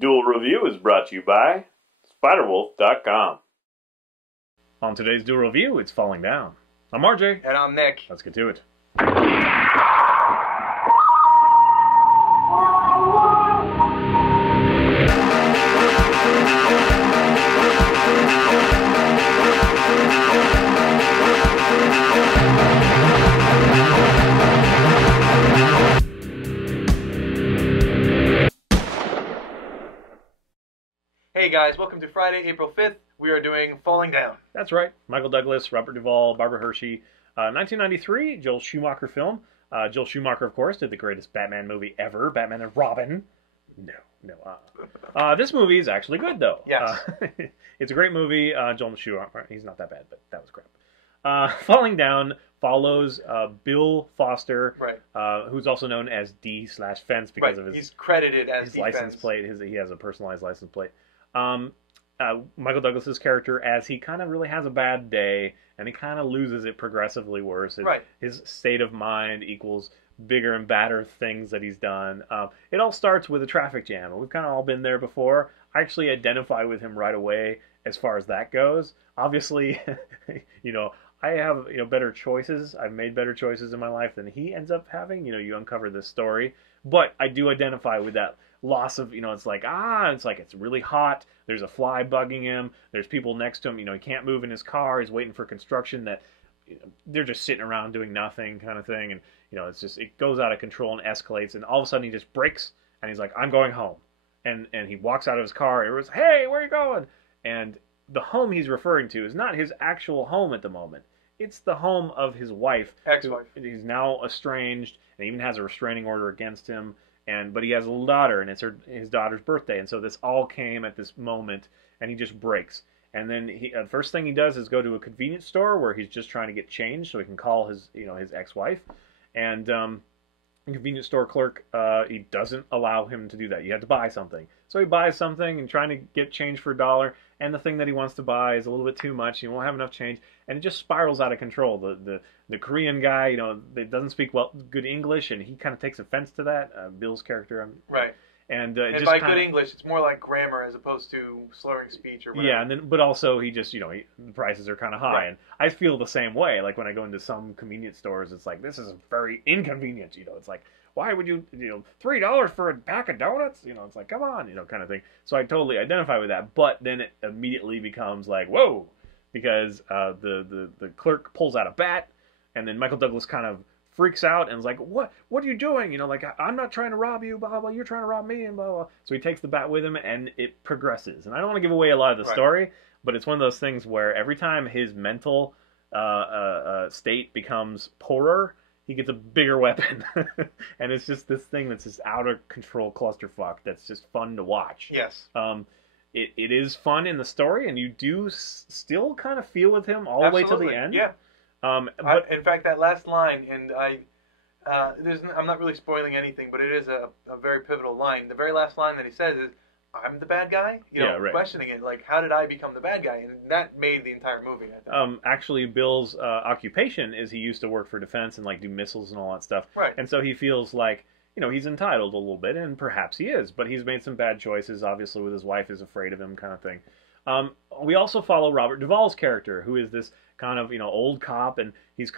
Duel Review is brought to you by SpiderWolf.com. On today's Duel Review, it's Falling Down. I'm RJ. And I'm Nick. Let's get to it. Hey guys, welcome to Friday, April 5th. We are doing Falling Down. That's right. Michael Douglas, Robert Duvall, Barbara Hershey. 1993, Joel Schumacher film. Joel Schumacher, of course, did the greatest Batman movie ever, Batman and Robin. This movie is actually good, though. Yes. It's a great movie. Joel Schumacher, he's not that bad, but that was crap. Falling Down follows Bill Foster, right. Who's also known as D/Fence because of his... He's credited as his Defense. license plate. He has a personalized license plate. Michael Douglas's character, as he kind of really has a bad day, and he kind of loses it progressively worse. His state of mind equals bigger and badder things that he's done. It all starts with a traffic jam. We've kind of all been there before. I actually identify with him right away as far as that goes. Obviously, I have better choices. I've made better choices in my life than he ends up having. You uncover this story, but I do identify with that loss of, it's like it's really hot, there's a fly bugging him, there's people next to him, he can't move in his car, he's waiting for construction, that they're just sitting around doing nothing kind of thing, and it goes out of control and escalates, and all of a sudden he just breaks and he's like, I'm going home, and he walks out of his car, and everyone's, hey, where are you going? And the home he's referring to is not his actual home at the moment. It's the home of his wife, ex-wife. He's now estranged and even has a restraining order against him. But he has a little daughter, and it's his daughter's birthday, and so this all came at this moment, and he just breaks. And then the first thing he does is go to a convenience store where he's just trying to get change so he can call his ex-wife, and the convenience store clerk he doesn't allow him to do that. You have to buy something, so he buys something and trying to get change for $1, and the thing that he wants to buy is a little bit too much. He won't have enough change, and it just spirals out of control. The Korean guy, that doesn't speak good English, and he kind of takes offense to that. Bill's character, right? And by good English, it's more like grammar as opposed to slurring speech or whatever. Yeah, but also he just, the prices are kind of high, and I feel the same way. Like when I go into some convenience stores, it's like, this is very inconvenient. It's like, why would you, $3 for a pack of donuts? It's like, come on, kind of thing. So I totally identify with that, but then it immediately becomes like, whoa, because the clerk pulls out a bat, and then Michael Douglas kind of freaks out and is like, what are you doing? I'm not trying to rob you, blah, blah, you're trying to rob me, and blah, blah. So he takes the bat with him, and it progresses. And I don't want to give away a lot of the story, but it's one of those things where every time his mental state becomes poorer, he gets a bigger weapon. And it's just this thing that's just out of control clusterfuck that's just fun to watch. Yes. It is fun in the story, and you do still kind of feel with him all the way to the end. Yeah. In fact, that last line, and I'm not really spoiling anything, but it is a very pivotal line. The very last line that he says is, I'm the bad guy? Questioning it, like, how did I become the bad guy? And that made the entire movie, I think. Actually, Bill's occupation is he used to work for defense and, do missiles and all that stuff. Right. And so he feels like, he's entitled a little bit, and perhaps he is, but he's made some bad choices, obviously, with his wife is afraid of him kind of thing. We also follow Robert Duvall's character, who is this kind of, old cop, and he's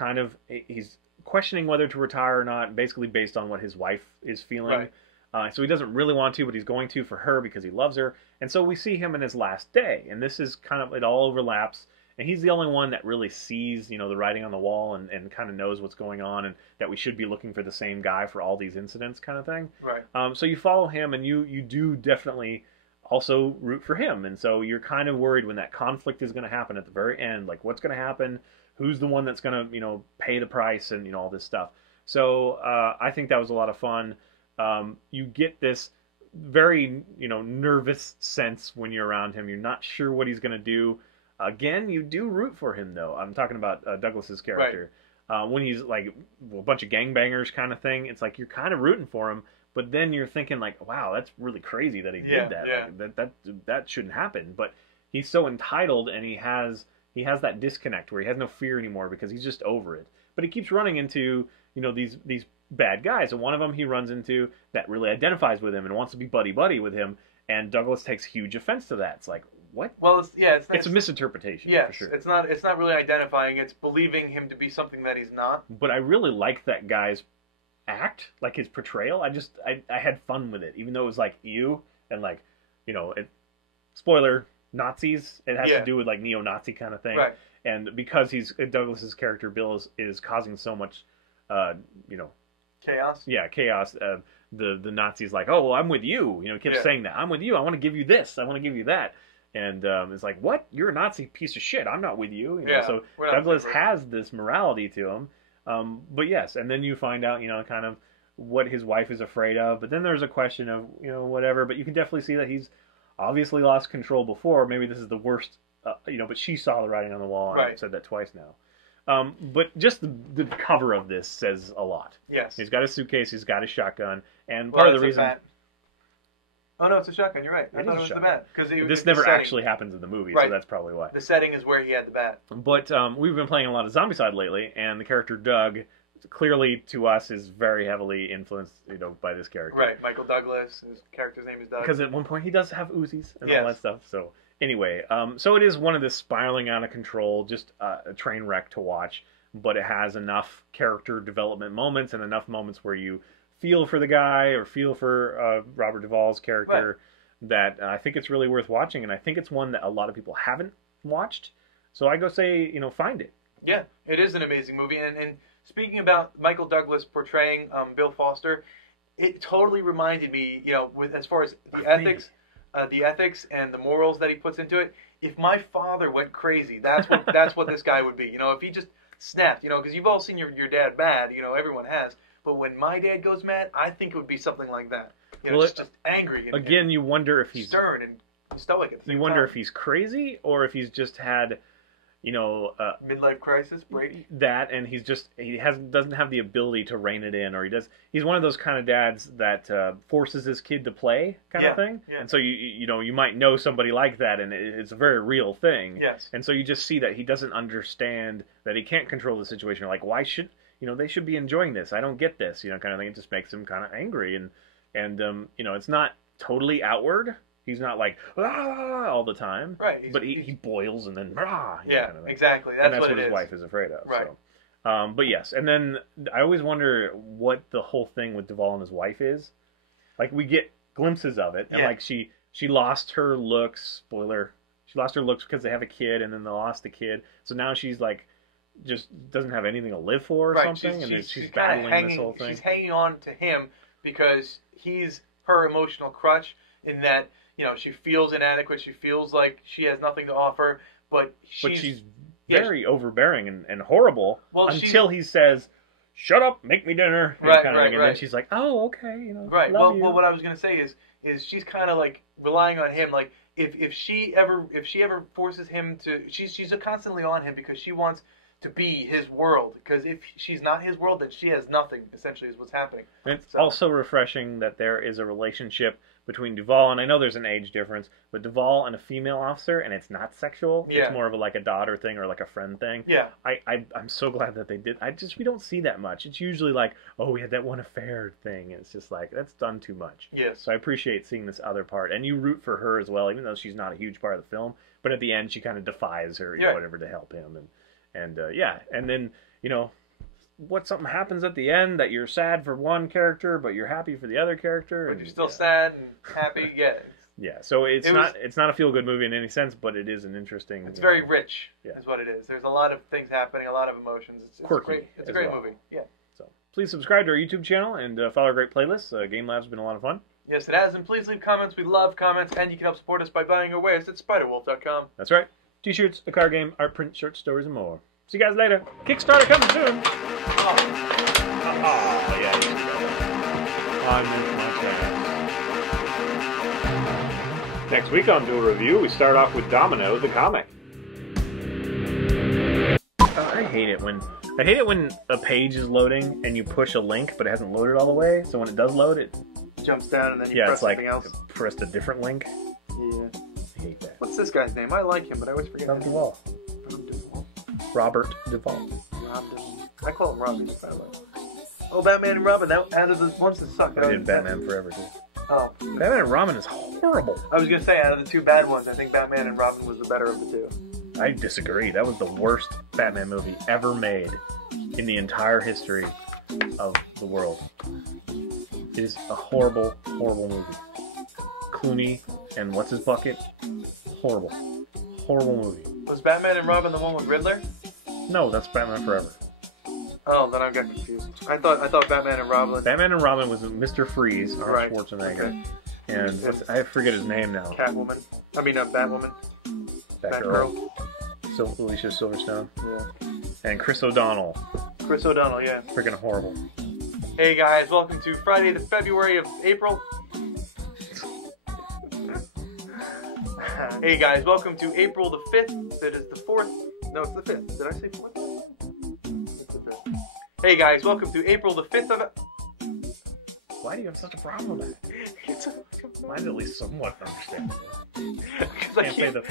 questioning whether to retire or not, basically based on what his wife is feeling. Right. So he doesn't really want to, but he's going to for her because he loves her. And so we see him in his last day, and this is kind of, it all overlaps, and he's the only one that really sees, the writing on the wall and kind of knows what's going on, and that we should be looking for the same guy for all these incidents kind of thing. Right. So you follow him, and you do definitely also root for him, and so you're kind of worried when that conflict is going to happen at the very end, like what's going to happen, who's the one that's going to pay the price, and all this stuff. So I think that was a lot of fun. You get this very nervous sense when you're around him. You're not sure what he's going to do. Again, you do root for him, though. I'm talking about Douglas's character. Right. When he's like a bunch of gangbangers kind of thing, it's like you're kind of rooting for him. But then you're thinking like, wow, that's really crazy that he did that. Yeah. Like, that shouldn't happen. But he's so entitled, and he has that disconnect where he has no fear anymore because he's just over it. But he keeps running into these bad guys, and one of them he runs into that really identifies with him and wants to be buddy-buddy with him, and Douglas takes huge offense to that. It's like, what? Well, it's a misinterpretation. Yes, for sure. It's not really identifying. It's believing him to be something that he's not. But I really like that guy's act, like his portrayal. I had fun with it, even though it was like and like, spoiler, Nazis. It has to do with like neo-Nazi kind of thing. Right. And because Douglas's character Bill is causing so much, chaos. Yeah, chaos. The Nazis like, oh, well, I'm with you. Kept saying that. I'm with you. I want to give you this. I want to give you that. And it's like, what? You're a Nazi piece of shit. I'm not with you. So Douglas has this morality to him. But yes, and then you find out, kind of what his wife is afraid of. But then there's a question of, whatever. But you can definitely see that he's obviously lost control before. Maybe this is the worst, but she saw the writing on the wall. And I've said that twice now. But just the cover of this says a lot. Yes. He's got a suitcase. He's got a shotgun. And part of the reason... Oh, no, it's a shotgun. You're right. I thought it was the bat. This never actually happens in the movie, so that's probably why. The setting is where he had the bat. But we've been playing a lot of Zombicide lately, and the character Doug, clearly to us, is very heavily influenced, by this character. Right, Michael Douglas. His character's name is Doug. Because at one point he does have Uzis and all that stuff. So anyway, so it is one of this spiraling out of control, just a train wreck to watch. But it has enough character development moments and enough moments where you feel for the guy or feel for Robert Duvall's character that I think it's really worth watching, and I think it's one that a lot of people haven't watched. So I go say, find it. Yeah, it is an amazing movie. And speaking about Michael Douglas portraying Bill Foster, it totally reminded me, with as far as the ethics and the morals that he puts into it. If my father went crazy, that's what this guy would be. If he just snapped, because you've all seen your dad mad, everyone has. But when my dad goes mad, I think it would be something like that. Just angry. And you wonder if he's stern and stoic at the same You wonder time. if he's crazy or if he's just had, midlife crisis, Brady. That, and he doesn't have the ability to rein it in, or he's one of those kind of dads that forces his kid to play kind of thing. Yeah. And so you might know somebody like that, and it's a very real thing. Yes. And so you just see that he doesn't understand that he can't control the situation. Like, why should they should be enjoying this. I don't get this, kind of thing. It just makes him kind of angry. And it's not totally outward. He's not like, ah, all the time. Right. But he boils and then, ah. Kind of exactly. That's what his wife is afraid of. Right. So. But yes. And then I always wonder what the whole thing with Duvall and his wife is. Like, we get glimpses of it. And like, she lost her looks. Spoiler. She lost her looks because they have a kid, and then they lost the kid. So now she's like, just doesn't have anything to live for or something, and she's battling this whole thing. She's hanging on to him because he's her emotional crutch in that, she feels inadequate, she feels like she has nothing to offer, but she's very overbearing and horrible until he says, shut up, make me dinner, and then she's like, oh, okay, Right, love you. Well, what I was going to say is she's kind of like relying on him, like, if she ever forces him to, she's constantly on him because she wants to be his world, because if she's not his world, then she has nothing, essentially, is what's happening. And it's also refreshing that there is a relationship between Duvall, and I know there's an age difference, but Duvall and a female officer, and it's not sexual. Yeah. It's more of a daughter thing or like a friend thing. Yeah. I'm so glad that they did. We don't see that much. It's usually like, oh, we had that one affair thing. It's just like, that's done too much. Yes. So I appreciate seeing this other part, and you root for her as well, even though she's not a huge part of the film, but at the end she kind of defies her, whatever, to help him. And then, what something happens at the end that you're sad for one character, but you're happy for the other character. But you're still sad and happy, so it's not a feel-good movie in any sense, but it is an interesting... It's very rich, is what it is. There's a lot of things happening, a lot of emotions. It's quirky. It's a great movie, So please subscribe to our YouTube channel and follow our great playlists. Game Lab's been a lot of fun. Yes, it has, and please leave comments. We love comments, and you can help support us by buying our wares at spiderwolf.com. That's right. T-shirts, a card game, art print, short stories, and more. See you guys later. Kickstarter coming soon. Yeah. Next week on Duel Review, we start off with Domino, the comic. I hate it when a page is loading and you push a link, but it hasn't loaded all the way. So when it does load, it jumps down and then you press something else. Pressed a different link. Yeah. I hate that. What's this guy's name? I like him, but I always forget. Duvall. Robert Duvall. I call him Robbie, by the way. Oh, Batman and Robin. That out of the ones that suck. I did Batman Forever too. Oh. Batman and Robin is horrible. horrible. I was gonna say, out of the two bad ones, I think Batman and Robin was the better of the two. I disagree. That was the worst Batman movie ever made in the entire history of the world. It is a horrible, horrible movie. Clooney and what's his bucket? Horrible. Horrible movie. Was Batman and Robin the one with Riddler? No, that's Batman Forever. Oh, then I got confused. I thought Batman and Robin. Batman and Robin was Mr. Freeze, Arnold Schwarzenegger. Okay. And I forget his name now. Batwoman. Batgirl. Alicia Silverstone. Yeah. And Chris O'Donnell. Chris O'Donnell, yeah. Freaking horrible. Hey guys, welcome to Friday the February of April. Hey guys, welcome to April the 5th. That is the 4th. No, it's the 5th. Did I say 4th? It's the 5th. Hey guys, welcome to April the 5th of... Why do you have such a problem with that? Mine's at least somewhat understandable. I can't say the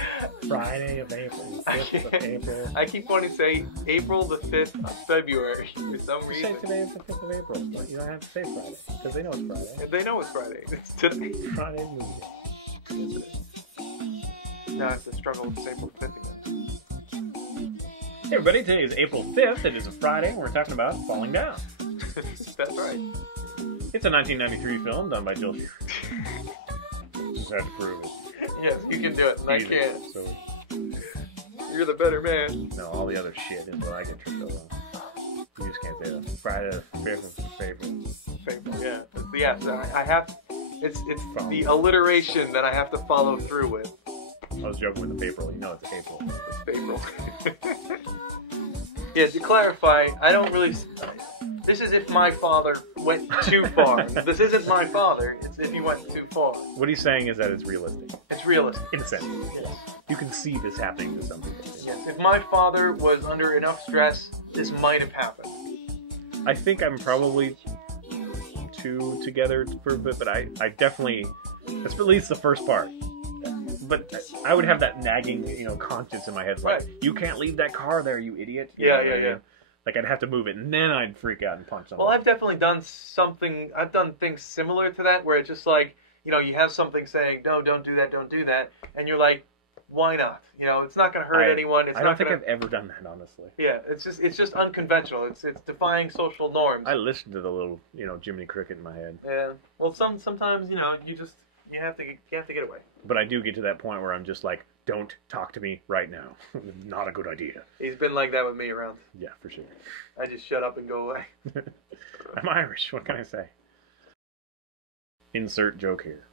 Friday of April, the 5th of April. I keep wanting to say April the 5th of February for some reason. Say today is the 5th of April, but you don't have to say Friday, because they know it's Friday. They know it's Friday. It's today. Friday movie. Yes, it is. Now I have to struggle with April 5th again. Hey everybody, today is April 5th. It is a Friday, and we're talking about Falling Down. That's right. It's a 1993 film done by Jill. Just had to prove it. Yes, you can do it, and I can't. So, you're the better man. No, all the other shit is what I get tripped up on. You just can't say that. Friday the 5th of April. Yeah. Yes, I have... It's the alliteration that I have to follow through with. I was joking with the April. You know it's April. It's April. Yeah, to clarify, I don't really... This is if my father went too far. This isn't my father. It's if he went too far. What he's saying is that it's realistic. It's realistic. In a sense. Yes. You can see this happening to some people. Yes. If my father was under enough stress, this might have happened. I think I'm probably two together for a bit, but I definitely... That's at least the first part. But I would have that nagging, conscience in my head. Like, you can't leave that car there, you idiot. Yeah. Like, I'd have to move it, and then I'd freak out and punch someone. Well, I've definitely done something... I've done things similar to that, where it's just like, you have something saying, no, don't do that, and you're like, why not? It's not going to hurt anyone. I don't think I've ever done that, honestly. Yeah, it's just unconventional. It's defying social norms. I listened to the little, Jiminy Cricket in my head. Yeah. Well, sometimes, you have to get away. But I do get to that point where I'm just like, don't talk to me right now. Not a good idea. He's been like that with me around. Yeah, for sure. I just shut up and go away. I'm Irish. What can I say? Insert joke here.